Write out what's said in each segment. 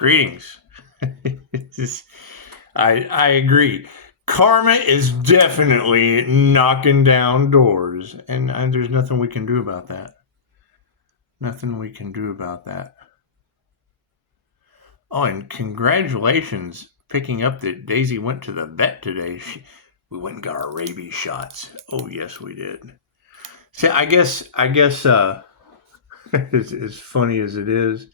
Greetings. I agree. Karma is definitely knocking down doors, and there's nothing we can do about that. Nothing we can do about that. Oh, and congratulations picking up that Daisy went to the vet today. We went and got our rabies shots. Oh, yes, we did. See, I guess, as funny as it is,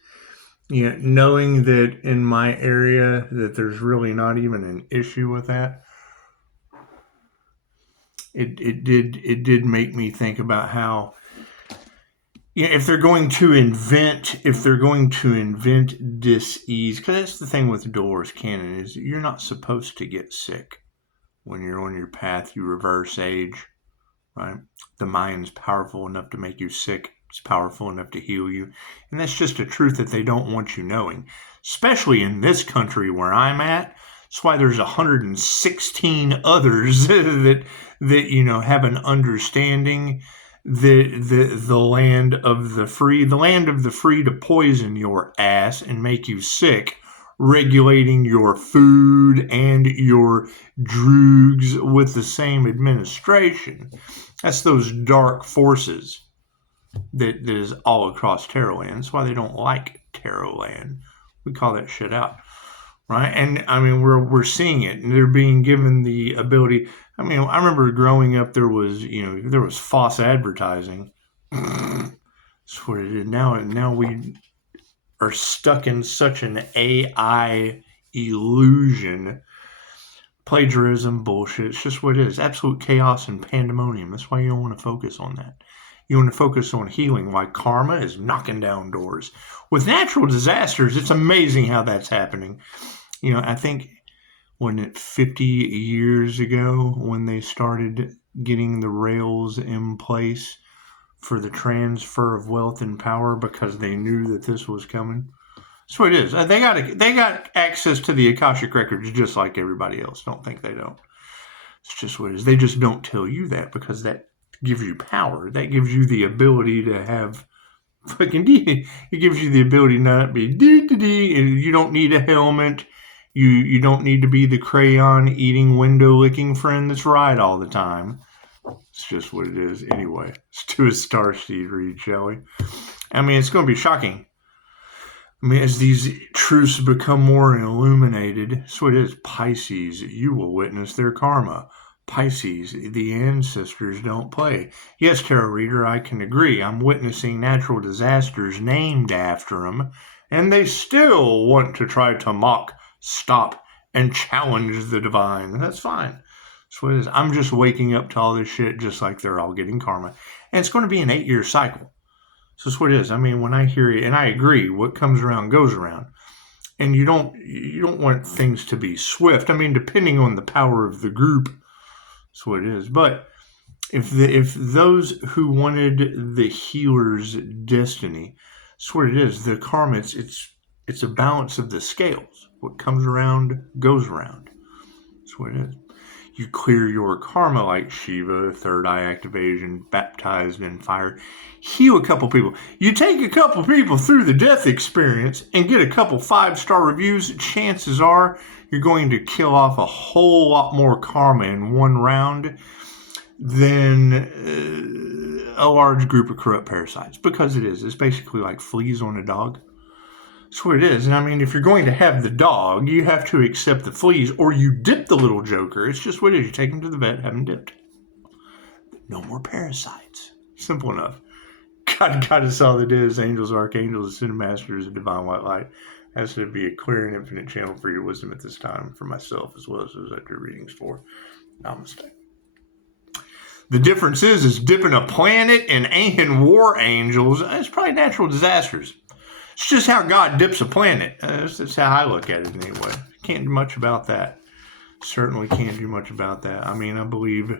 you know, knowing that in my area that there's really not even an issue with that, it did make me think about how, you know, if they're going to invent dis-ease, because that's the thing with doors, canon, is you're not supposed to get sick when you're on your path. You reverse age, right? The mind's powerful enough to make you sick. It's powerful enough to heal you. And that's just a truth that they don't want you knowing, especially in this country where I'm at. That's why there's 116 others that you know have an understanding that the land of the free to poison your ass and make you sick, regulating your food and your drugs with the same administration. That's those dark forces that is all across Tarotland. That's why they don't like Tarotland. We call that shit out, right? And I mean, we're seeing it, and they're being given the ability. I mean, I remember growing up, there was false advertising. That's what it is now. And now we are stuck in such an AI illusion. Plagiarism, bullshit. It's just what it is. Absolute chaos and pandemonium. That's why you don't want to focus on that. You want to focus on healing, like karma is knocking down doors. With natural disasters, it's amazing how that's happening. You know, I think, wasn't it 50 years ago when they started getting the rails in place for the transfer of wealth and power because they knew that this was coming? That's what it is. They got access to the Akashic records just like everybody else. Don't think they don't. It's just what it is. They just don't tell you that because that gives you power. That gives you the ability to have fucking it gives you the ability to not be you don't need a helmet. You don't need to be the crayon eating window licking friend that's right all the time. It's just what it is. Anyway, let's do a starseed read, shall we? I mean, it's going to be shocking. I mean, as these truths become more illuminated, that's what it is. Pisces, you will witness their karma. Pisces, the ancestors don't play. Yes, tarot reader, I can agree. I'm witnessing natural disasters named after them, and they still want to try to mock, stop, and challenge the divine. That's fine. That's what it is. I'm just waking up to all this shit just like they're all getting karma. And it's going to be an 8-year cycle. So that's what it is. I mean, when I hear it, and I agree, what comes around goes around. And you don't want things to be swift. I mean, depending on the power of the group, that's what it is. But if those who wanted the healer's destiny, that's what it is. The karma, it's a balance of the scales. What comes around goes around. That's what it is. You clear your karma like Shiva, third eye activation, baptized in fire. Heal a couple people. You take a couple people through the death experience and get a couple 5-star reviews, chances are you're going to kill off a whole lot more karma in one round than a large group of corrupt parasites. Because it is. It's basically like fleas on a dog. That's what it is. And I mean, if you're going to have the dog, you have to accept the fleas, or you dip the little joker. It's just what it is. You take him to the vet, have him dipped. No more parasites. Simple enough. God is all that is. Angels, archangels, ascended masters, a divine white light. Has to be a clear and infinite channel for your wisdom at this time, for myself as well as those I do readings for. Namaste. The difference is dipping a planet and war angels. It's probably natural disasters. It's just how God dips a planet. That's how I look at it anyway. Can't do much about that. Certainly can't do much about that. I mean, I believe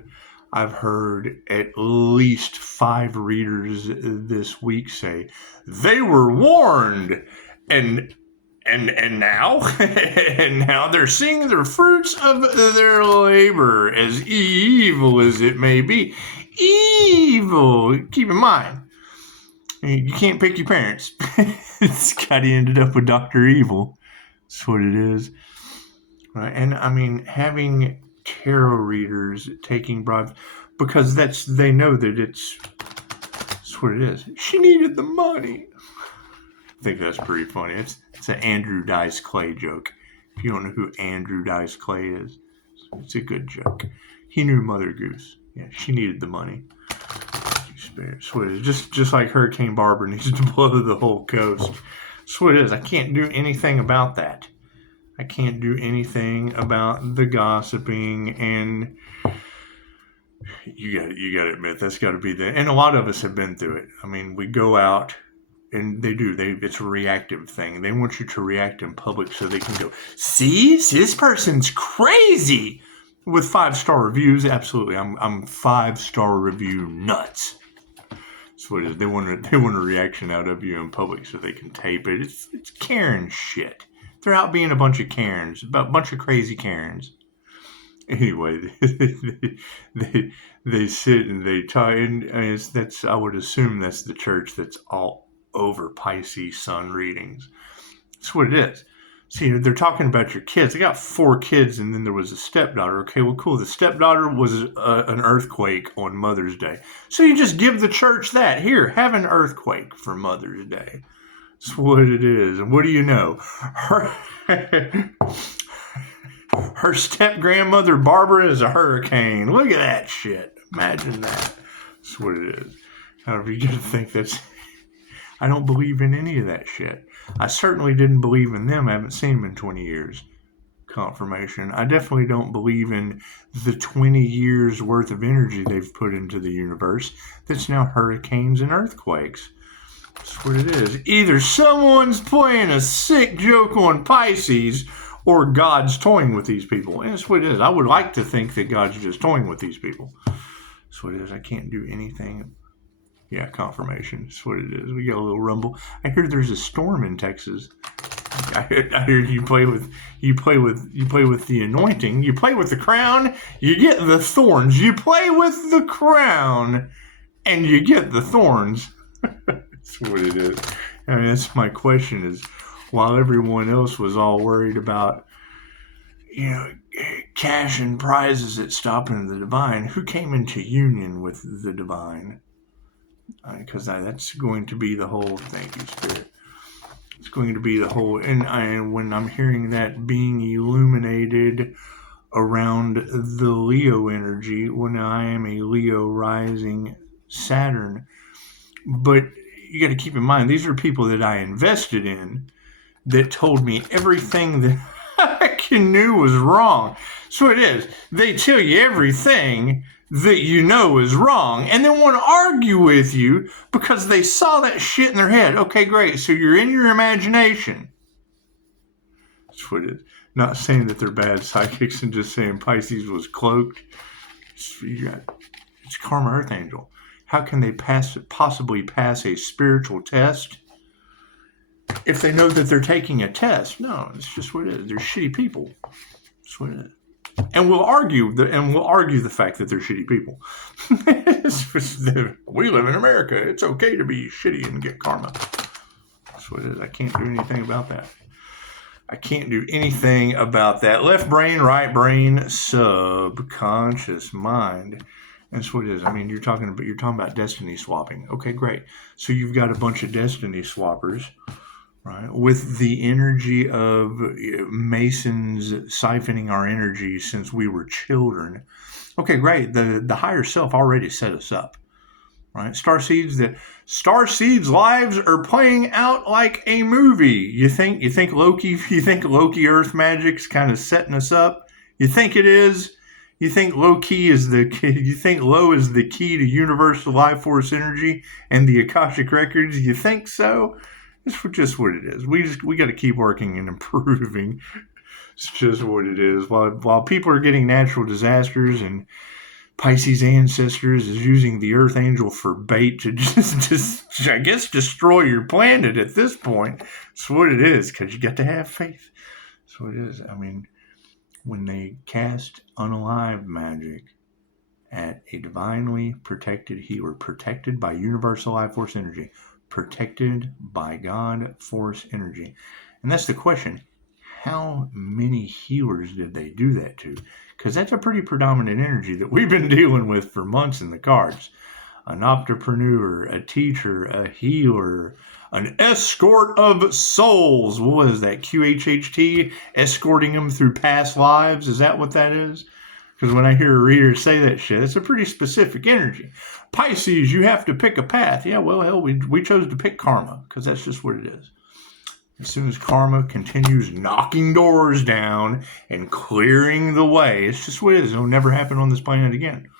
I've heard at least 5 readers this week say they were warned, and now and now they're seeing the fruits of their labor, as evil as it may be. Evil. Keep in mind, you can't pick your parents. Scotty ended up with Dr. Evil. That's what it is. Right? And I mean, having tarot readers taking bribes, because they know that that's what it is. She needed the money. I think that's pretty funny. It's an Andrew Dice Clay joke. If you don't know who Andrew Dice Clay is, it's a good joke. He knew Mother Goose. Yeah, she needed the money. That's what it is. Just like Hurricane Barbara needs to blow the whole coast. That's what it is. I can't do anything about that. I can't do anything about the gossiping, and you got to admit that's got to be the. And a lot of us have been through it. I mean, we go out, and it's a reactive thing. They want you to react in public so they can go, see this person's crazy with 5-star reviews. Absolutely, I'm 5-star review nuts. That's what it is. They want a reaction out of you in public so they can tape it. It's Karen shit. They're out being a bunch of Karens, a bunch of crazy Karens. Anyway, they sit and they talk, and I would assume that's the church that's all over Pisces sun readings. That's what it is. See, they're talking about your kids. They got 4 kids, and then there was a stepdaughter. Okay, well, cool. The stepdaughter was an earthquake on Mother's Day. So you just give the church that. Here, have an earthquake for Mother's Day. That's what it is. And what do you know? Her step-grandmother, Barbara, is a hurricane. Look at that shit. Imagine that. That's what it is. However, you gotta think that's... I don't believe in any of that shit. I certainly didn't believe in them. I haven't seen them in 20 years. Confirmation. I definitely don't believe in the 20 years worth of energy they've put into the universe that's now hurricanes and earthquakes. That's what it is. Either someone's playing a sick joke on Pisces or God's toying with these people. And that's what it is. I would like to think that God's just toying with these people. That's what it is. I can't do anything. Yeah, confirmation. That's what it is. We got a little rumble. I hear there's a storm in Texas. I hear you play with the anointing. You play with the crown, you get the thorns. You play with the crown, and you get the thorns. That's what it is. I mean, that's my question is, while everyone else was all worried about, cash and prizes at stopping the divine, who came into union with the divine? Because that's going to be the whole, thank you, Spirit. It's going to be the whole, and when I'm hearing that being illuminated around the Leo energy, when I am a Leo rising Saturn, but you got to keep in mind, these are people that I invested in that told me everything that I knew was wrong. So it is. They tell you everything that you know is wrong and then want to argue with you because they saw that shit in their head. Okay, great. So you're in your imagination. That's what it is. Not saying that they're bad psychics and just saying Pisces was cloaked. It's Karma Archangel. How can they possibly pass a spiritual test if they know that they're taking a test? No, it's just what it is. They're shitty people. That's what it is. And we'll argue the fact that they're shitty people. We live in America. It's okay to be shitty and get karma. That's what it is. I can't do anything about that. Left brain, right brain, subconscious mind. That's what it is. I mean, you're talking about destiny swapping. Okay, great. So you've got a bunch of destiny swappers, right? With the energy of Masons siphoning our energy since we were children. Okay, great. The higher self already set us up, right? Starseeds' lives are playing out like a movie. You think Loki Earth magic's kind of setting us up? You think it is? You think Lowe is the key to universal life force energy and the Akashic records? You think so? It's just what it is. We got to keep working and improving. It's just what it is. While people are getting natural disasters and Pisces ancestors is using the Earth Angel for bait to just I guess, destroy your planet at this point. It's what it is, because you got to have faith. That's what it is. I mean, when they cast unalive magic at a divinely protected healer, protected by universal life force energy, protected by God force energy. And that's the question. how many healers did they do that to? Because that's a pretty predominant energy that we've been dealing with for months in the cards. An entrepreneur, a teacher, a healer, an escort of souls. What is that? QHHT? Escorting them through past lives? Is that what that is? Because when I hear a reader say that shit, it's a pretty specific energy. Pisces, you have to pick a path. Yeah, well, hell, we chose to pick karma, because that's just what it is. As soon as karma continues knocking doors down and clearing the way, it's just what it is. It'll never happen on this planet again.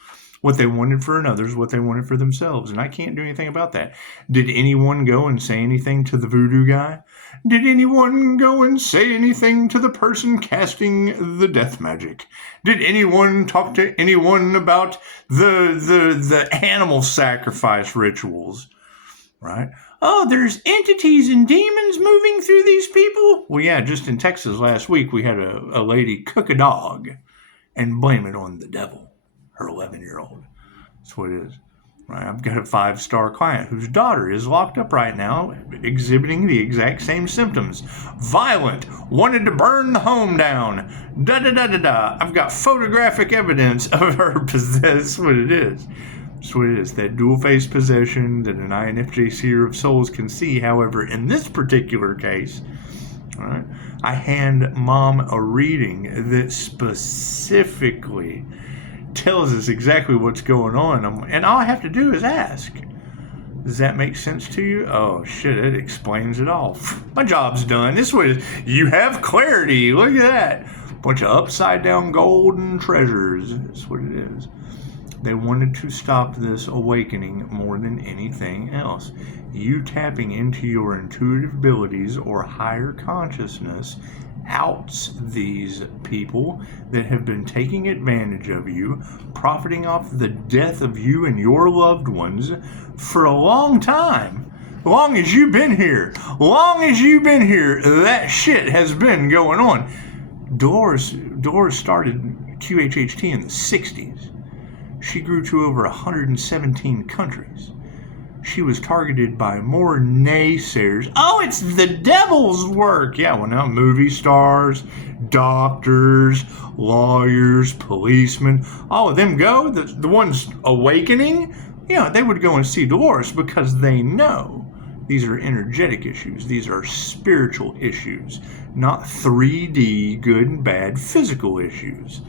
What they wanted for another is what they wanted for themselves, and I can't do anything about that. Did anyone go and say anything to the voodoo guy? Did anyone go and say anything to the person casting the death magic? Did anyone talk to anyone about the animal sacrifice rituals? Right? Oh, there's entities and demons moving through these people? Well, yeah, just in Texas last week, we had a lady cook a dog and blame it on the devil, her 11-year-old. That's what it is. Right? I've got a 5-star client whose daughter is locked up right now, exhibiting the exact same symptoms. Violent, wanted to burn the home down, da-da-da-da-da. I've got photographic evidence of her possessed. That's what it is. That's what it is, that dual-faced possession that an INFJ seer of souls can see. However, in this particular case, all right, I hand mom a reading that specifically tells us exactly what's going on. And all I have to do is ask. Does that make sense to you? Oh, shit, it explains it all. My job's done. This way, you have clarity. Look at that. Bunch of upside-down golden treasures. That's what it is. They wanted to stop this awakening more than anything else. You tapping into your intuitive abilities or higher consciousness outs these people that have been taking advantage of you, profiting off the death of you and your loved ones for a long time. Long as you've been here. Long as you've been here, that shit has been going on. Dolores started QHHT in the 60s. She grew to over 117 countries. She was targeted by more naysayers. Oh, it's the devil's work. Yeah, well, now movie stars, doctors, lawyers, policemen, all of them go. The ones awakening, yeah, they would go and see Dolores because they know these are energetic issues. These are spiritual issues, not 3D good and bad physical issues.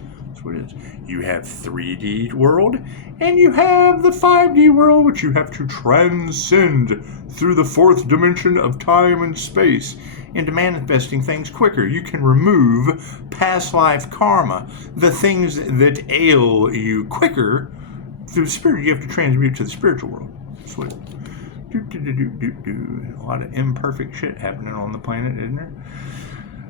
What it is. You have 3D world and you have the 5D world, which you have to transcend through the 4th dimension of time and space into manifesting things quicker. You can remove past life karma, the things that ail you quicker through the spirit. You have to transmute to the spiritual world. That's what it is. A lot of imperfect shit happening on the planet, isn't there?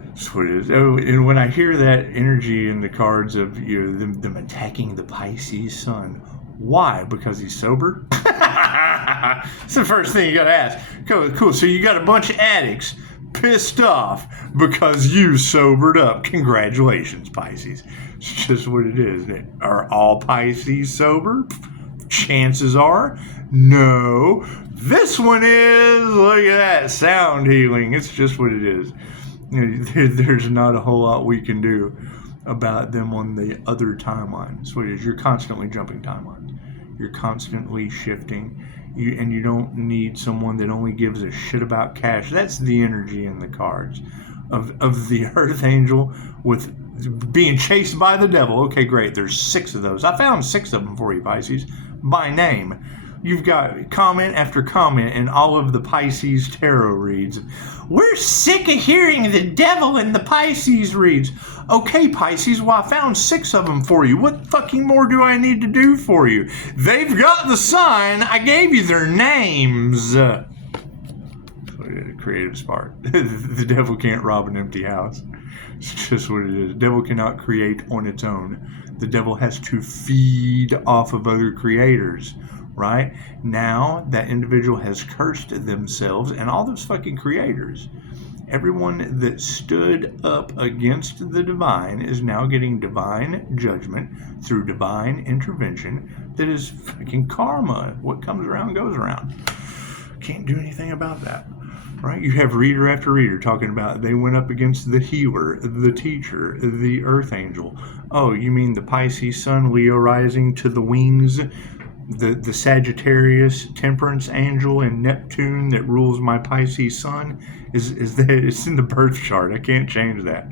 That's what it is. Oh, and when I hear that energy in the cards of them attacking the Pisces sun, why? Because he's sober? That's the first thing you got to ask. Cool. So you got a bunch of addicts pissed off because you sobered up. Congratulations, Pisces. It's just what it is. Are all Pisces sober? Chances are, no. This one is. Look at that. Sound healing. It's just what it is. There's not a whole lot we can do about them on the other timeline. So it is. You're constantly jumping timelines. You're constantly shifting. You don't need someone that only gives a shit about cash. That's the energy in the cards of the Earth Angel with being chased by the devil. Okay, great. There's 6 of those. I found 6 of them for you, Pisces, by name. You've got comment after comment in all of the Pisces tarot reads. We're sick of hearing the devil in the Pisces reads. Okay, Pisces, well, I found 6 of them for you. What fucking more do I need to do for you? They've got the sign. I gave you their names. Creative spark. The devil can't rob an empty house. It's just what it is. The devil cannot create on its own. The devil has to feed off of other creators. Right? Now that individual has cursed themselves and all those fucking creators. Everyone that stood up against the divine is now getting divine judgment through divine intervention that is fucking karma. What comes around goes around. Can't do anything about that. Right? You have reader after reader talking about they went up against the healer, the teacher, the earth angel. Oh, you mean the Pisces sun, Leo rising to the wings, the Sagittarius temperance angel and Neptune that rules my Pisces sun? Is that it's in the birth chart? I can't change that.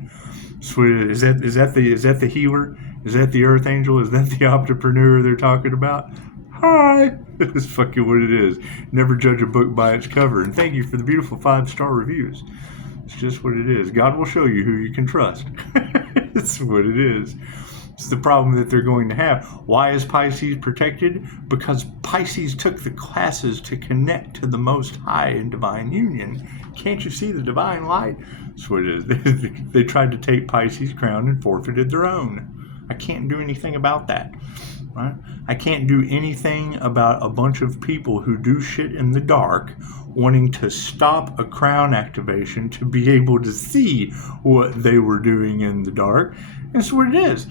So is that the healer? Is that the earth angel? Is that the entrepreneur they're talking about? Hi. That's fucking what it is. Never judge a book by its cover. And thank you for the beautiful 5-star reviews. It's just what it is. God will show you who you can trust. That's what it is. It's the problem that they're going to have. Why is Pisces protected? Because Pisces took the classes to connect to the Most High in divine union. Can't you see the divine light? That's what it is. They tried to take Pisces' crown and forfeited their own. I can't do anything about that. Right? I can't do anything about a bunch of people who do shit in the dark wanting to stop a crown activation to be able to see what they were doing in the dark. That's what it is.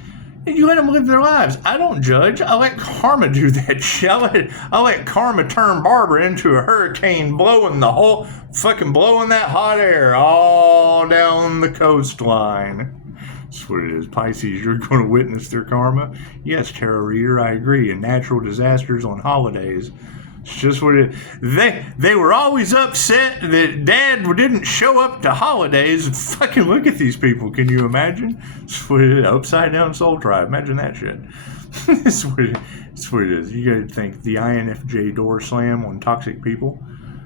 And you let them live their lives. I don't judge. I let karma do that shit. I let karma turn Barbara into a hurricane, blowing that hot air all down the coastline. That's what it is. Pisces, you're going to witness their karma. Yes, tarot reader, I agree. And natural disasters on holidays. It's just what it is. They were always upset that Dad didn't show up to holidays. Fucking look at these people. Can you imagine? It's what it is. Upside down soul tribe. Imagine that shit. It's what it is. You got to think the INFJ door slam on toxic people.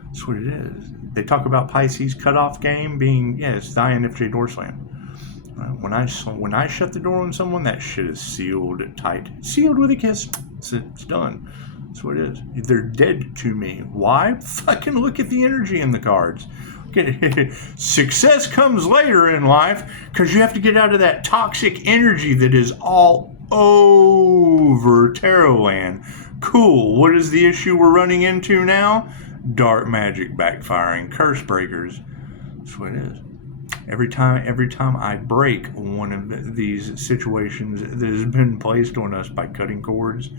That's what it is. They talk about Pisces cutoff game being, it's the INFJ door slam. When I shut the door on someone, that shit is sealed tight. Sealed with a kiss. It's done. That's what it is. They're dead to me. Why? Fucking look at the energy in the cards. Success comes later in life because you have to get out of that toxic energy that is all over tarot land. Cool. What is the issue we're running into now? Dark magic backfiring. Curse breakers. That's what it is. Every time I break one of these situations that has been placed on us by cutting cords,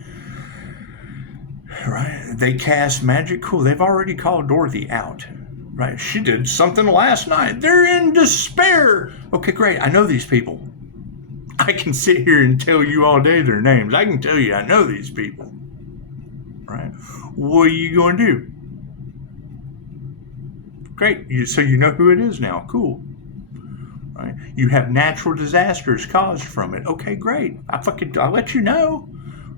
right? They cast magic. Cool. They've already called Dorothy out, right? She did something last night. They're in despair. Okay, great. I know these people. I can sit here and tell you all day their names. I can tell you I know these people, right? What are you going to do? Great. So you know who it is now. Cool. Right? You have natural disasters caused from it. Okay, great. I'll let you know.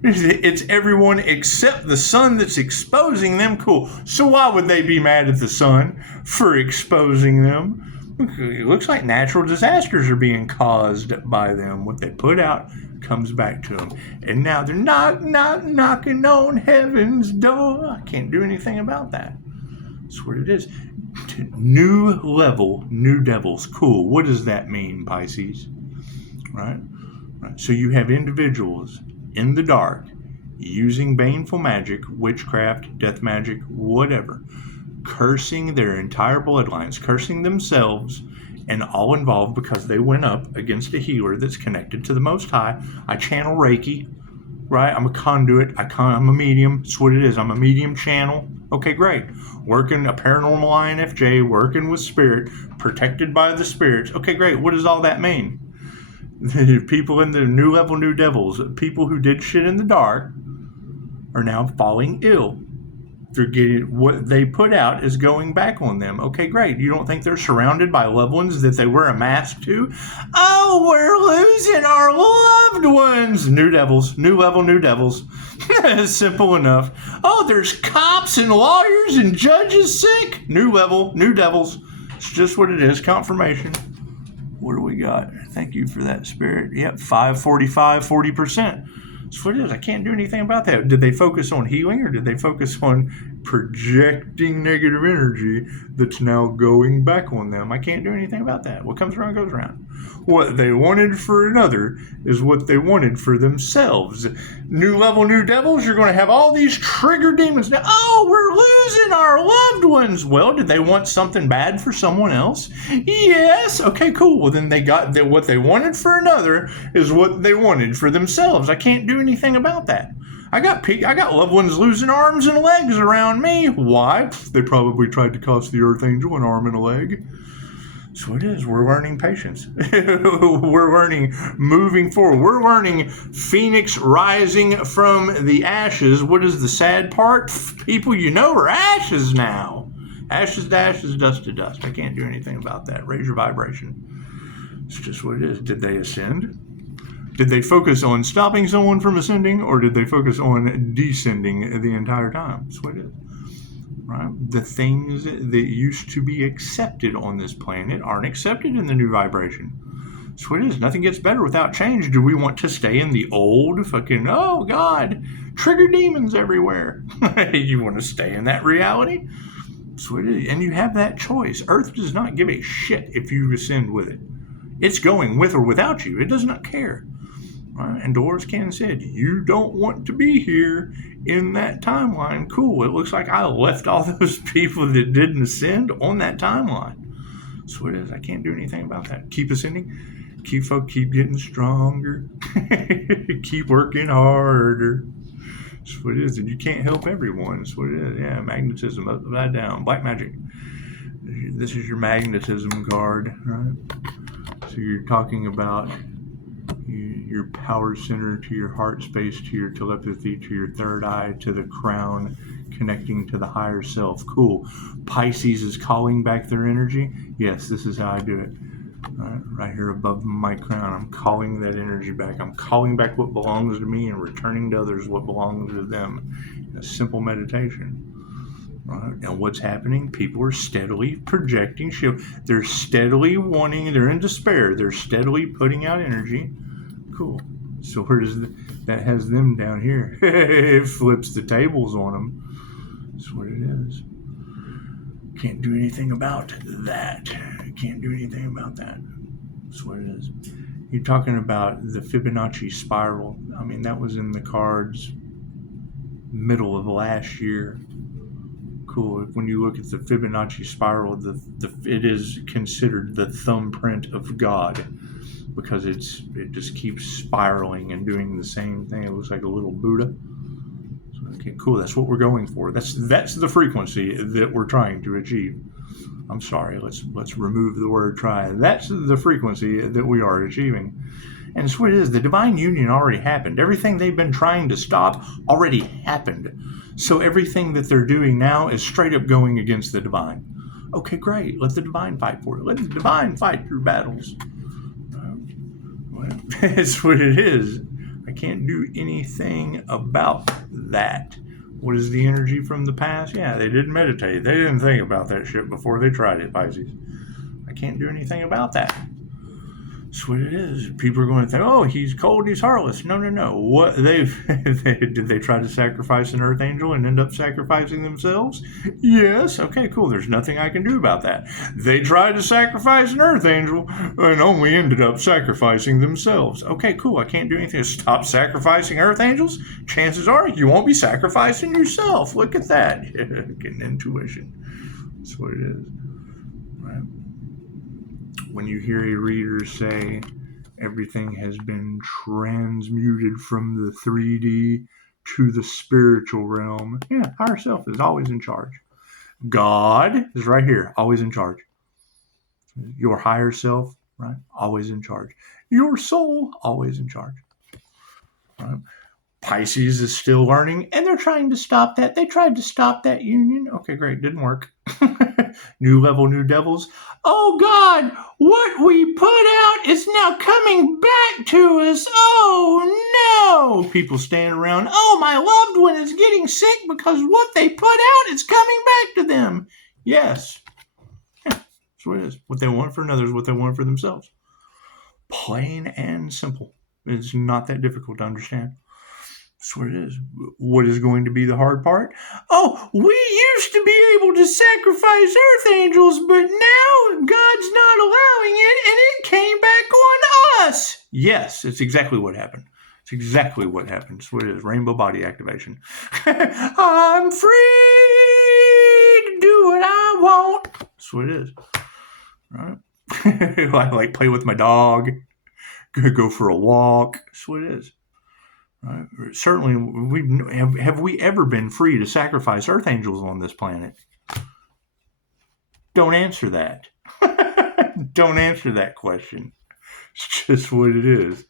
It's everyone except the sun that's exposing them. Cool. So why would they be mad at the sun for exposing them? It looks like natural disasters are being caused by them. What they put out comes back to them. And now they're knocking on heaven's door. I can't do anything about that. That's what it is. New level, new devils. Cool. What does that mean, Pisces? Right? So you have individuals in the dark using baneful magic, witchcraft, death magic, whatever, cursing their entire bloodlines, cursing themselves and all involved because they went up against a healer that's connected to the Most High. I channel Reiki, right? I'm a conduit. I'm a medium. That's what it is. I'm a medium channel. Okay, great. Working a paranormal INFJ, working with spirit, protected by the spirits. Okay, great. What does all that mean? People in the new level, new devils, people who did shit in the dark are now falling ill. They're getting what they put out is going back on them. Okay, great. You don't think they're surrounded by loved ones that they wear a mask to? Oh, we're losing our loved ones. New devils, new level, new devils. Simple enough. Oh, there's cops and lawyers and judges sick. New level, new devils. It's just what it is. Confirmation. What do we got? Thank you for that, Spirit. Yep, 545, 40%. That's what it is. I can't do anything about that. Did they focus on healing or did they focus on projecting negative energy that's now going back on them? I can't do anything about that. What comes around goes around. What they wanted for another is what they wanted for themselves. New level, new devils, you're going to have all these trigger demons now. Oh, we're losing our loved ones. Well, did they want something bad for someone else? Yes. Okay, cool. Well, then they got what they wanted for another is what they wanted for themselves. I can't do anything about that. I got loved ones losing arms and legs around me. Why? They probably tried to cost the Earth Angel an arm and a leg. So it is. We're learning patience. We're learning moving forward. We're learning Phoenix rising from the ashes. What is the sad part? People you know are ashes now. Ashes to ashes, dust to dust. I can't do anything about that. Raise your vibration. It's just what it is. Did they ascend? Did they focus on stopping someone from ascending, or did they focus on descending the entire time? That's what it is. Right? The things that used to be accepted on this planet aren't accepted in the new vibration. That's what it is. Nothing gets better without change. Do we want to stay in the old fucking, oh God, trigger demons everywhere? You want to stay in that reality? That's what it is. And you have that choice. Earth does not give a shit if you ascend with it. It's going with or without you. It does not care. Right? And Dolores Cannon said, you don't want to be here in that timeline. Cool. It looks like I left all those people that didn't ascend on that timeline. So it is. I can't do anything about that. Keep ascending. Keep getting stronger. Keep working harder. That's what it is. And you can't help everyone. That's what it is. Yeah, magnetism upside down. Black magic. This is your magnetism card, right? So you're talking about your power center, to your heart space, to your telepathy, to your third eye, to the crown, connecting to the higher self. Cool. Pisces is calling back their energy. Yes, this is how I do it. Right here above my crown, I'm calling that energy back. I'm calling back what belongs to me and returning to others what belongs to them in a simple meditation. Right? And what's happening? People are steadily projecting shield. They're steadily wanting, they're in despair. They're steadily putting out energy. Cool. So where does that has them down here? It flips the tables on them. That's what it is. Can't do anything about that. Can't do anything about that. That's what it is. You're talking about the Fibonacci spiral. I mean, that was in the cards middle of last year. Cool. When you look at the Fibonacci spiral, it is considered the thumbprint of God because it just keeps spiraling and doing the same thing. It looks like a little Buddha. Okay, cool. That's what we're going for. That's the frequency that we're trying to achieve. I'm sorry. Let's remove the word try. That's the frequency that we are achieving. And it's what it is. The divine union already happened. Everything they've been trying to stop already happened. So everything that they're doing now is straight up going against the divine. Okay, great. Let the divine fight for it. Let the divine fight through battles. Well, it's what it is. I can't do anything about that. What is the energy from the past? Yeah, they didn't meditate. They didn't think about that shit before they tried it, Pisces. I can't do anything about that. That's what it is. People are going to think, oh, he's cold, he's heartless. No. What did they try to sacrifice an Earth Angel and end up sacrificing themselves? Yes. Okay, cool. There's nothing I can do about that. They tried to sacrifice an Earth Angel and only ended up sacrificing themselves. Okay, cool. I can't do anything to stop sacrificing Earth Angels. Chances are you won't be sacrificing yourself. Look at that. Getting intuition. That's what it is. Right? When you hear a reader say everything has been transmuted from the 3D to the spiritual realm, yeah, higher self is always in charge. God is right here, always in charge. Your higher self, right, always in charge. Your soul, always in charge. Right? Pisces is still learning, and they're trying to stop that. They tried to stop that union. Okay, great, didn't work. New level, new devils. Oh God, what we put out is now coming back to us. Oh no! People stand around. Oh, my loved one is getting sick because what they put out is coming back to them. Yes. Yeah, that's what it is. What they want for another is what they want for themselves. Plain and simple. It's not that difficult to understand. That's what it is. What is going to be the hard part? Oh, we used to be able to sacrifice Earth Angels, but now God's not allowing it, and it came back on us. Yes, it's exactly what happened. It's exactly what happened. That's what it is. Rainbow body activation. I'm free to do what I want. That's what it is. Right? I like play with my dog. Go for a walk. That's what it is. Right? Certainly, have we ever been free to sacrifice earth angels on this planet? Don't answer that. Don't answer that question. It's just what it is.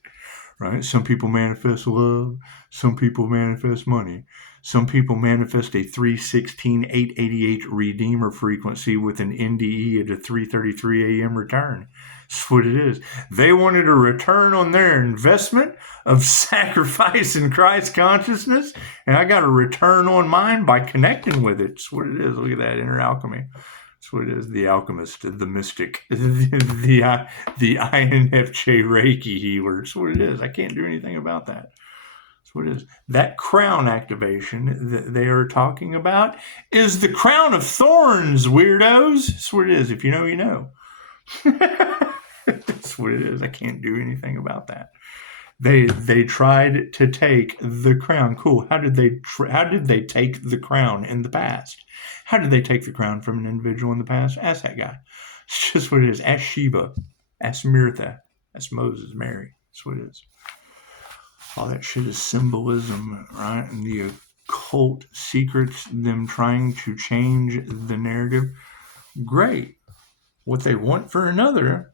Right? Some people manifest love. Some people manifest money. Some people manifest a 316,888 Redeemer frequency with an NDE at a 3:33 a.m. return. That's what it is. They wanted a return on their investment of sacrifice in Christ consciousness, and I got a return on mine by connecting with it. That's what it is. Look at that inner alchemy. That's what it is. The alchemist, the mystic, the INFJ Reiki healer. That's what it is. I can't do anything about that. That's what it is. That crown activation that they are talking about is the crown of thorns, weirdos. That's what it is. If you know, you know. That's what it is. I can't do anything about that. They tried to take the crown. Cool. How did they take the crown in the past? How did they take the crown from an individual in the past? Ask that guy. It's just what it is. Ask Shiva. Ask Mirtha. Ask Moses, Mary. That's what it is. All that shit is symbolism, right? And the occult secrets, them trying to change the narrative. Great. What they want for another,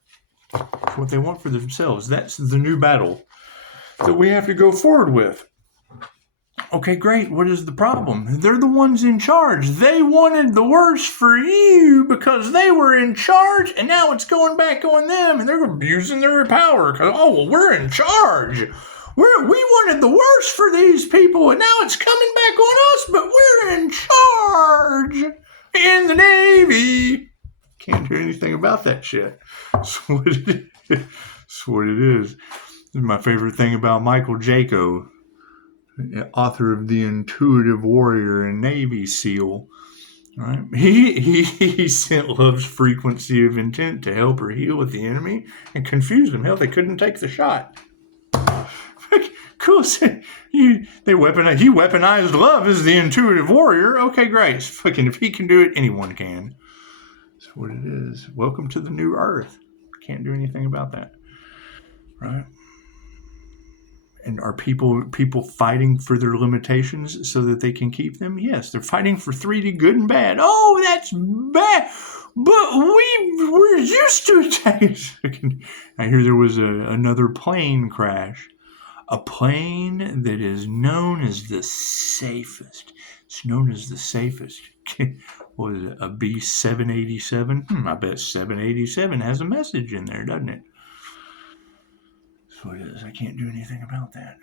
what they want for themselves. That's the new battle that we have to go forward with. Okay, great. What is the problem? They're the ones in charge. They wanted the worst for you because they were in charge, and now it's going back on them, and they're abusing their power because, oh, well, we're in charge. We wanted the worst for these people, and now it's coming back on us, but we're in charge in the Navy. Can't do anything about that shit. That's what it is. That's what it is. My favorite thing about Michael Jaco, author of The Intuitive Warrior and Navy SEAL, right? He sent love's frequency of intent to help her heal with the enemy and confuse them. Hell, they couldn't take the shot. Cool. He weaponized love as the intuitive warrior. Okay, great. Fucking, if he can do it, anyone can. That's what it is. Welcome to the new earth. Can't do anything about that. Right? And are people fighting for their limitations so that they can keep them? Yes, they're fighting for 3D good and bad. Oh, that's bad. But we're used to it. I hear there was another plane crash. A plane that is known as the safest. It's known as the safest. What is it, a B-787? I bet 787 has a message in there, doesn't it? That's what it is. I can't do anything about that.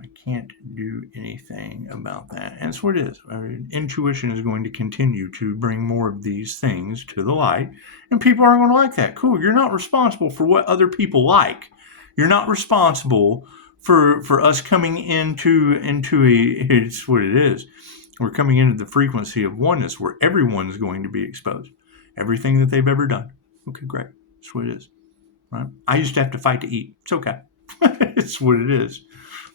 I can't do anything about that. And that's what it is. I mean, intuition is going to continue to bring more of these things to the light, and people aren't going to like that. Cool. You're not responsible for what other people like. You're not responsible for us coming into it's what it is. We're coming into the frequency of oneness where everyone's going to be exposed. Everything that they've ever done. Okay, great. That's what it is. Right? I used to have to fight to eat. It's okay. It's what it is.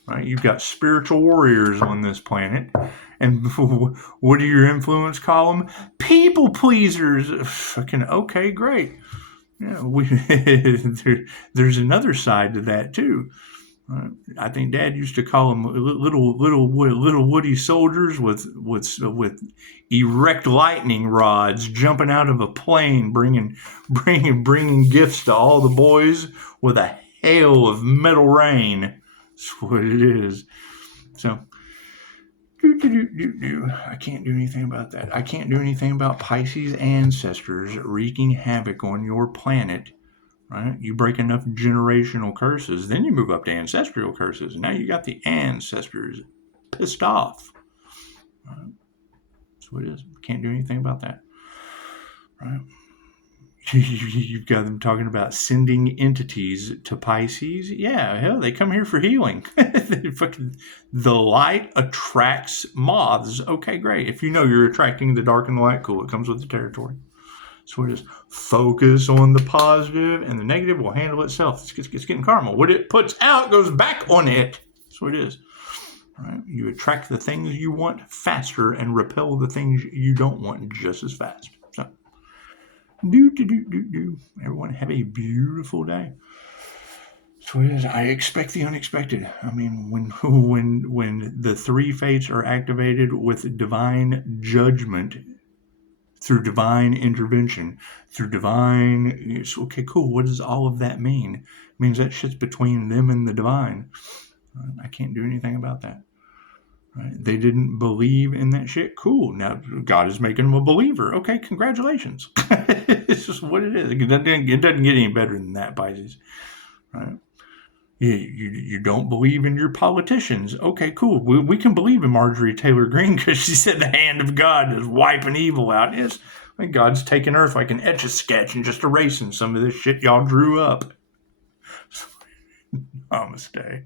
Right? You've got spiritual warriors on this planet. And what do your influence call them? People pleasers. Fucking okay, great. Yeah, there's another side to that too. I think Dad used to call them little woody soldiers with erect lightning rods jumping out of a plane, bringing gifts to all the boys with a hail of metal rain. That's what it is. So, I can't do anything about that. I can't do anything about Pisces ancestors wreaking havoc on your planet. Right? You break enough generational curses, then you move up to ancestral curses. Now you got the ancestors pissed off. Right? That's what it is. Can't do anything about that. Right? You've got them talking about sending entities to Pisces. Yeah, hell, they come here for healing. The light attracts moths. Okay, great. If you know you're attracting the dark and the light, cool. It comes with the territory. So we just focus on the positive, and the negative will handle itself. It's getting karma. What it puts out goes back on it. That's what it is. Right? You attract the things you want faster and repel the things you don't want just as fast. So, everyone have a beautiful day. That's what it is. I expect the unexpected. I mean, when the three fates are activated with divine judgment, through divine intervention, through divine. Okay, cool. What does all of that mean? It means that shit's between them and the divine. I can't do anything about that. Right? They didn't believe in that shit. Cool. Now God is making them a believer. Okay, congratulations. It's just what it is. It doesn't get any better than that, Pisces. Right? You don't believe in your politicians. Okay, cool. We can believe in Marjorie Taylor Greene because she said the hand of God is wiping evil out. Yes, I mean, God's taking Earth like an etch-a-sketch and just erasing some of this shit y'all drew up. Namaste.